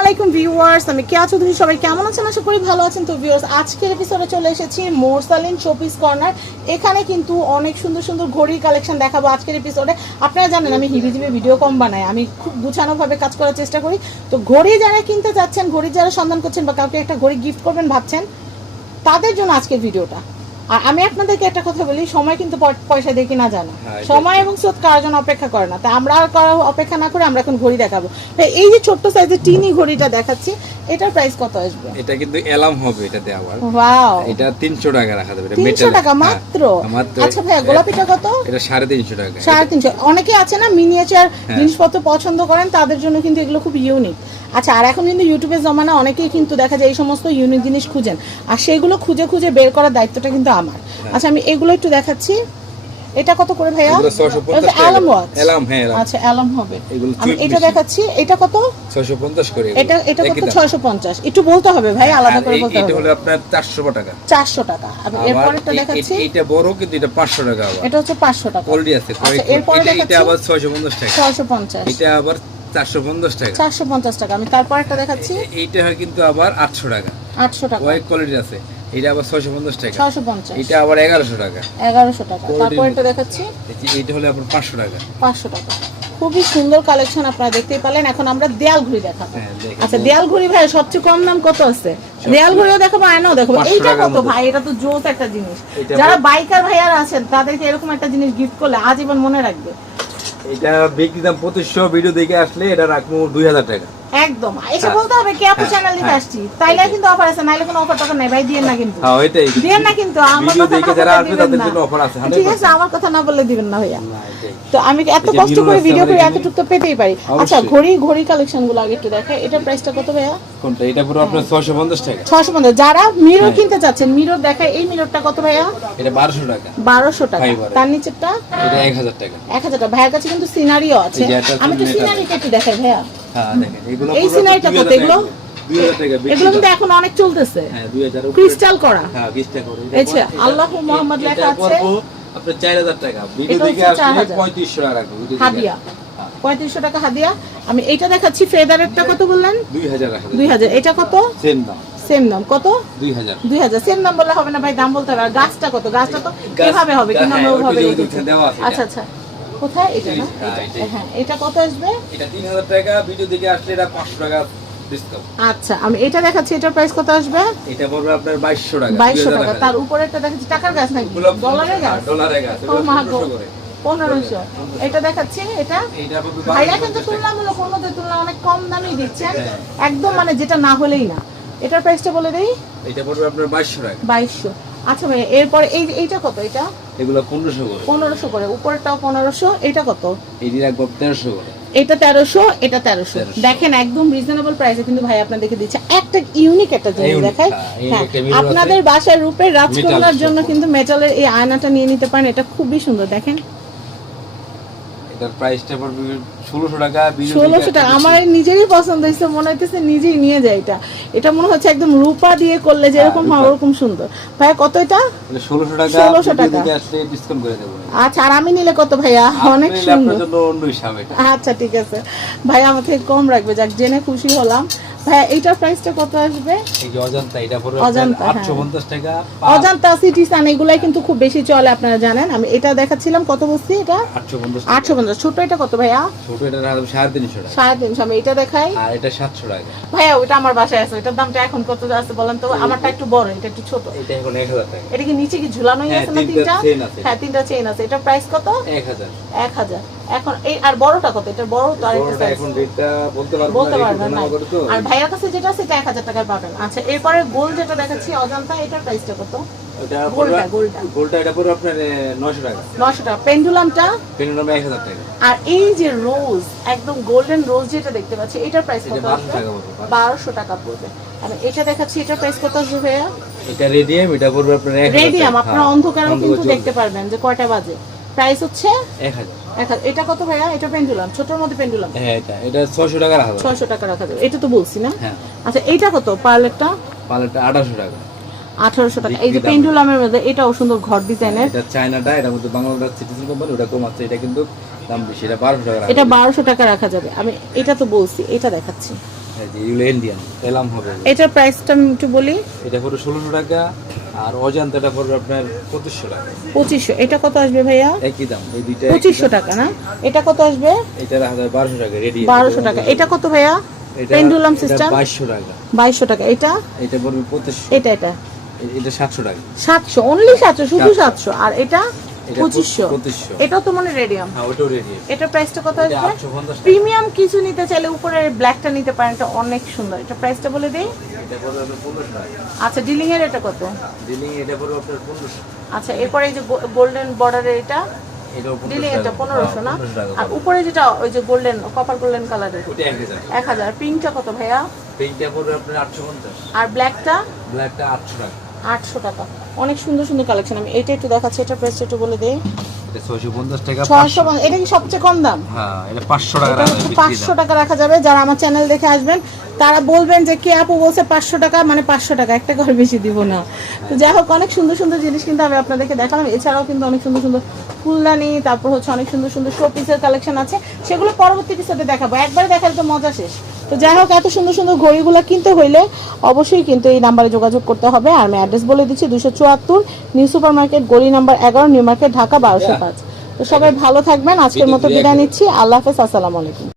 আলাইকুম ভিউয়ার্স, আমি কেয়া চৌধুরী সবাই কেমন আছেন? আশা করি ভালো আছেন। তো ভিউয়ার্স, আজকের এপিসোডে চলে এসেছি মোরসালিন শোপিস কর্নার। এখানে কিন্তু অনেক সুন্দর সুন্দর ঘড়ির কালেকশন দেখাবো আজকের এপিসোডে আপনারা জানেন, আমি হিবিজিবি ভিডিও কম বানাই। আমি খুব গুছানোভাবে কাজ করার চেষ্টা করি। তো ঘড়ি যারা কিনতে চাচ্ছেন ঘড়ি যারা সন্ধান করছেন বা কাউকে একটা ঘড়ি গিফট করবেন ভাবছেন, তাদের জন্য আজকের ভিডিওটা আর আমি আপনাদেরকে একটা কথা বলি সময় কিন্তু পয়সা দিয়ে কিনা জানা হ্যাঁ, সময় এবং স্রোত কারোর জন্য অপেক্ষা করে না? তা আমরা আর অপেক্ষা না করে আমরা এখন ঘড়ি দেখাবো। এই যে ছোট্ট সাইজের টিনি ঘড়িটা দেখাচ্ছি এটার প্রাইস কত আসবে? এটা কিন্তু এলাম হবে এটাতে আবার ওয়াও এটা তিনশো টাকা রাখা যাবে এটা তিনশো metal- টাকা হ্যাঁ, মাত্র? মাত্র। আচ্ছা ভাইয়া গোলাপিটা কত? এটা সাড়ে তিনশো টাকা। সাড়ে তিনশো। অনেকে আছে না মিনিয়েচার হ্যাঁ। জিনিসপত্র পছন্দ করেন তাদের জন্য কিন্তু এগুলো খুব ইউনিক আচ্ছা আর এখন কিন্তু ইউটিউবের জমানা অনেকেই কিন্তু দেখা যায় এই সমস্ত ইউনিক জিনিস খুঁজেন। আর সেগুলো খুঁজে খুঁজে বের করার দায়িত্বটা কিন্তু আমার। আচ্ছা আমি এগুলো একটু দেখাচ্ছি। এটা কত করে ভাইয়া? 650। Alarm watch? অ্যালাম, হ্যাঁ। আচ্ছা অ্যালাম হবে। আমি এটা দেখাচ্ছি এটা কত? ছয়শো পঞ্চাশ করে এটা এটা কত? দাম। ছয়শো পঞ্চাশ। একটু বলতে হবে ভাই আলাদা করে বলতে এটা হলো আপনার চারশো টাকা। চারশো টাকা। আমি আবার এরপরেরটা দেখাচ্ছি। এইটা বড় কিন্তু এটা পাঁচশো টাকা আবার। এটা হচ্ছে পাঁচশো টাকা। কোয়ালিটি আছে আচ্ছা এরপরে এটা- এটা আবার ছয়শো পঞ্চাশ টাকা। ছয়শো পঞ্চাশ। এটা আবার চারশো পঞ্চাশ টাকা। চারশো পঞ্চাশ টাকা। আমি তারপর একটা দেখাচ্ছি এইটা হয় কিন্তু আবার আটশো টাকা। আটশো টাকা। কয়েক কোয়ালিটি আছে। এটা আবার ছয়শো পঞ্চাশ টাকা। ছয়শো পঞ্চাশ। এটা আবার এগারোশো টাকা। এগারোশো টাকা। তারপর এটা দেখাচ্ছি। এইটা হলো আপনার পাঁচশো টাকা। পাঁচশো টাকা। খুবই সুন্দর কালেকশন আপনারা দেখতেই পেলেন এখন আমরা দেয়াল ঘড়ি দেখাবো। হ্যাঁ, আচ্ছা দেয়াল ঘড়ি ভাই সবচেয়ে কম দাম কত আছে? দেয়াল ঘড়িও দেখাবো আয়নাও দেখাবো। 500 এইটা কত ভাই? এটা তো জোস একটা জিনিস। যারা বাইকার ভাইয়ার আছেন তাদেরকে এরকম একটা জিনিস গিফট করলে আজীবন মনে রাখবে। এটা বিক্রি দাম পঁচিশশো ভিডিও দেখে আসলে এটা রাখব দুই হাজার টাকা। একদম। এসে হ্যাঁ। বলতে হবে কে আপু হ্যাঁ, চ্যানেল লিখে হ্যাঁ। আসছি? তাইলে কিন্তু অফার আছে নাইলে কোনো অফার টাকা নেই। ভাই দিয়েন না কিন্তু। হ্যাঁ ওইটাই। দিয়েন না কিন্তু আমার কথা দেখে যারা আসবে তাদের জন্য অফার আছে ঠিক আছে আমার কথা না বললে দিবেন না ভাইয়া। তো আমি এত কষ্ট করে ভিডিও করে এতটুকু তো পেতেই পারি। আচ্ছা ঘড়ি ঘড়ি কালেকশনগুলো আগে একটু দেখাই। এটা প্রাইসটা কত ভাইয়া? কোনটা? এটা পুরো আপনার ছয়শো পঞ্চাশ টাকা। ছশো পঞ্চাশ। যারা মিরর হ্যাঁ। কিনতে চাচ্ছেন মিরর দেখায় এই মিররটা কত ভাইয়া? এটা বারোশো টাকা। বারোশো টাকা। তার নিচেরটা? এটা এক হাজার টাকা। এক হাজার টাকা। ভাইয়ের কাছে কিন্তু সিনারিও আছে। আমি তো সিনারিটা একটু দেখাই ভাইয়া। হ্যাঁ দেখেন এগুলো এই সিনারিটা কত এগুলো? টাকা। দুই হাজার টাকা বিক্রি এগুলো কিন্তু এখন অনেক চলতেছে। হ্যাঁ ক্রিস্টাল করা। হ্যাঁ বিশটা করে। এই আল্লাহু মোহাম্মদ এটা লেখা আছে। আপনার চার হাজার টাকা। ভিডিও দেখে হচ্ছে আসলে 4,000 পঁয়ত্রিশশো টাকা হাদিয়া। পঁয়ত্রিশশো টাকা হাদিয়া। আমি এইটা দেখাচ্ছি ফেদারেরটা কত বললেন? দুই হাজার এটা কত? সেম দাম। সেম দাম। কত? দুই হাজার। দুই হাজার। সেম দাম বললে হবে না ভাই দাম বলতে হবে। আর গাছটা কত? গাছটা তো এভাবে হবে কিন্তু আমরা ওভাবে আচ্ছা আচ্ছা। কোথায়? এটা না হ্যাঁ, এটা। হ্যাঁ এটা কত আসবে? এটা তিন হাজার টাকা ভিডিও দেখে আসলে এটা পাঁচশো টাকা ডিসকাউন্ট আচ্ছা আমি এটা দেখাচ্ছি এটার প্রাইস কত আসবে? এটা পড়বে আপনার বাইশশো টাকা বাইশশো 2000 টাকা। তার উপরে একটা দেখাচ্ছি টাকার গাছ নাকি? ডলারের গাছ? ডলারের গাছ ও মা গো। 1500 পনেরোশো। এটা দেখাচ্ছি এটা? ভাইরা 1250 কিন্তু। তুলনামূলক অন্যদের তুলনা অনেক কম দামেই দিচ্ছেন হ্যাঁ। একদম মানে যেটা না হলেই না। এটার প্রাইসটা বলে দেই। এটা পড়বে আপনার বাইশশো টাকা। বাইশশো। আচ্ছা ভাই এরপরে এই এইটা কত এটা? এগুলো পনেরোশো করে। পনেরোশো করে। উপরটাও পনেরোশো এটা কত? এটি রাখব তেরোশো করে। এটা তেরোশো এটা তেরোশো। 1300 দেখেন একদম রিজনেবল প্রাইসে কিন্তু ভাই আপনাদেরকে দিচ্ছে। একটা ইউনিক একটা জিনিস দেখায় হ্যাঁ, হ্যাঁ। আপনাদের বাসার রূপে রাজকন্যার জন্য কিন্তু মেটালের এই আয়নাটা নিয়ে নিতে পারেন। এটা খুবই সুন্দর। দেখেন এটার প্রাইসটা পড়বে ষোলোশো টাকা video ষোলোশো দেখে টাকা। আমার নিজেরই পছন্দ হয়েছে মনে হইতেছে নিজেই নিয়ে যায় এটা। এটা মনে হচ্ছে একদম রূপা দিয়ে করলে যেরকম হয় ওরকম সুন্দর। ভাইয়া কত এটা? তাহলে ষোলোশো টাকা 1600 টাকা। আসলে ডিসকাউন্ট করে দেবো। আচ্ছা আর আমি নিলে কত ভাইয়া? অনেক সুন্দর। আপনার জন্য অন্য হিসাব আচ্ছা ঠিক আছে। ভাইয়া আমাকে কম রাখবে। যাক জেনে খুশি হলাম। ভাইয়া এইটার প্রাইসটা কত আসবে? এই অজন্তা এটা পড়বে অজন্তা, হ্যাঁ। আটশো পঞ্চাশ টাকা অজান্তা সিটি সান এগুলাই কিন্তু খুব বেশি চলে আপনারা জানেন। আমি এটা দেখাচ্ছিলাম কত বলছি এটা? আটশো পঞ্চাশ আটশো পঞ্চাশ। ছোট এটা কত ভাইয়া? ছোট এটা রাখব সাড়ে তিনশো টাকা। সাড়ে তিনশো। আমি এটা দেখাই। আর এটা সাতশো টাকা। ভাইয়া ওইটা আমার বাসায় আছে। এটার দামটা এখন কত আছে বলেন তো? আমারটা একটু বড় এটা একটু ছোট। এটা এখন এক হাজার টাকা। এটা কি নিচে কি ঝুলানোই হ্যাঁ, আছে না তিনটা। হ্যাঁ তিনটা চেইন আছে। এটা প্রাইস কত? এক হাজার। এক হাজার। এখন এই আর বড়টা কত? এটা বড় তো আরেকটা size। এখন রেটটা বলতে পারব বলতে একটু না আর ভাইয়ার কাছে যেটা আছে এটা এক হাজার টাকায় পাবেন। আচ্ছা এরপরে গোল যেটা দেখাচ্ছি অজান্তা এটার প্রাইসটা কত? গোলটা, গোলটা। গোলটা এটা পড়বে আপনার নয়শো টাকা। নশো টাকা। পেন্ডুলামটা? পেন নামে এক হাজার টাকা। আর এই যে রোজ একদম গোল্ডেন রোজ যেটা দেখতে পাচ্ছি এটার প্রাইস কত 1200 টাকা পড়বে, 1200 বারোশো টাকা পড়বে। আমি এটা দেখাচ্ছি এটার প্রাইস কত আসবে ভাইয়া? এটা রেডিয়াম এটা পড়বে আপনার রেডিয়াম আপনারা হ্যাঁ, অন্ধকারেও অন্ধকার কিন্তু দেখতে পারবেন যে কয়টা বাজে। প্রাইস হচ্ছে? এক হাজার এক হাজার। এটা কত ভাইয়া? এটা পেন্ডুলাম ছোটর মধ্যে পেন্ডুলাম হ্যাঁ এটা এটা ছয়শো টাকা রাখা যাবে। ছয়শো টাকা রাখা এটা তো বলছি না? হ্যাঁ। আচ্ছা এইটা কত পার্লেটটা পালেটটা আঠাশো টাকা। আঠারোশো টাকা। এই যে পেন্ডুলামের মধ্যে এটাও সুন্দর ঘর ডিজাইনের এটা চায়নাটা এটার মধ্যে বাংলাদেশ সিটিজেন কোম্পানি ওটা কম আছে এটা কিন্তু দাম বেশি এটা বারোশো টাকা এটা যাবে। বারোশো টাকা রাখা যাবে। আমি এটা তো বলছি এটা দেখাচ্ছি। এগুলো ইন্ডিয়ান এলাম হবে। এটার প্রাইসটা আমি একটু বলি। এটা পড়বে ষোলোশো টাকা আর অজান্তাটা পড়বে আপনার পঁচিশশো টাকা। পঁচিশশো। এটা কত আসবে ভাইয়া? একই দাম এই দুইটা পঁচিশশো টাকা না? এটা কত আসবে? এটা হাজার বারোশো টাকা রেডি বারোশো টাকা। এটা কত ভাইয়া? পেন্ডুলাম সিস্টেম বাইশশো টাকা। বাইশশো টাকা। এটা? এটা পড়বে পঁচিশশো। এটা এটা। এটা সাতশো টাকা। সাতশো। অনলি সাতশো শুধু সাতশো। আর এটা এটা পঁচিশশো। এটাও তো মনে রেডিয়াম হ্যাঁ এটার প্রাইসটা কত আসবে? প্রিমিয়াম কিছু নিতে চাইলে উপরের ব্ল্যাকটা নিতে পারেন। এটা অনেক সুন্দর। এটা প্রাইসটা বলে দেই। এটা পড়বে আপনার পনেরোশো টাকা। আচ্ছা ডিলিং এর এটা কত? ডিলিং এটা পড়বে আপনার পনেরোশো। আচ্ছা এরপরে এই যে গোল্ডেন বর্ডারের এটা ডিলিং পনেরোশো এটা পনেরোশো না? হ্যাঁ, আর উপরে যেটা ওই যে গোল্ডেন কপার গোল্ডেন কালারের এক হাজার। এক হাজার। পিঙ্কটা কত ভাইয়া? পিঙ্কটা পড়বে আপনার আটশো পঞ্চাশ। আর ব্ল্যাকটা ব্ল্যাকটা আটশো টাকা। আটশো টাকা। অনেক সুন্দর সুন্দর কালেকশন আমি এটা একটু দেখাচ্ছি এটা প্রাইসটা একটু বলে দেই। ছয়শো এটা কি সবচেয়ে কম দাম? হ্যাঁ পাঁচশো টাকা রাখা যাবে। যারা আমার চ্যানেল দেখে আসবেন তারা বলবেন যে কে আপু বলছে পাঁচশো টাকা? মানে পাঁচশো টাকা একটা করে বেশি দিব না। তো যাই হোক অনেক সুন্দর সুন্দর জিনিস কিন্তু আমি আপনাদেরকে দেখালাম। এছাড়াও কিন্তু অনেক সুন্দর সুন্দর ফুলদানি তারপর হচ্ছে অনেক সুন্দর সুন্দর শো পিসের কালেকশন আছে। সেগুলো পরবর্তী দেখাবো। একবারে দেখালে তো মজা শেষ। তো যাই হোক এত সুন্দর সুন্দর ঘড়িগুলো কিনতে হইলে অবশ্যই কিন্তু এই নাম্বারে যোগাযোগ করতে হবে। আর আমি অ্যাড্রেস বলে দিচ্ছি দুশো চুয়াত্তর নিউ সুপার মার্কেট গলি নাম্বার এগারো নিউ মার্কেট ঢাকা বারোশো পাঁচ। তো সবাই ভালো থাকবেন আজকের মতো বিদায়। নিচ্ছি। আল্লাহ হাফেজ আসসালামু আলাইকুম।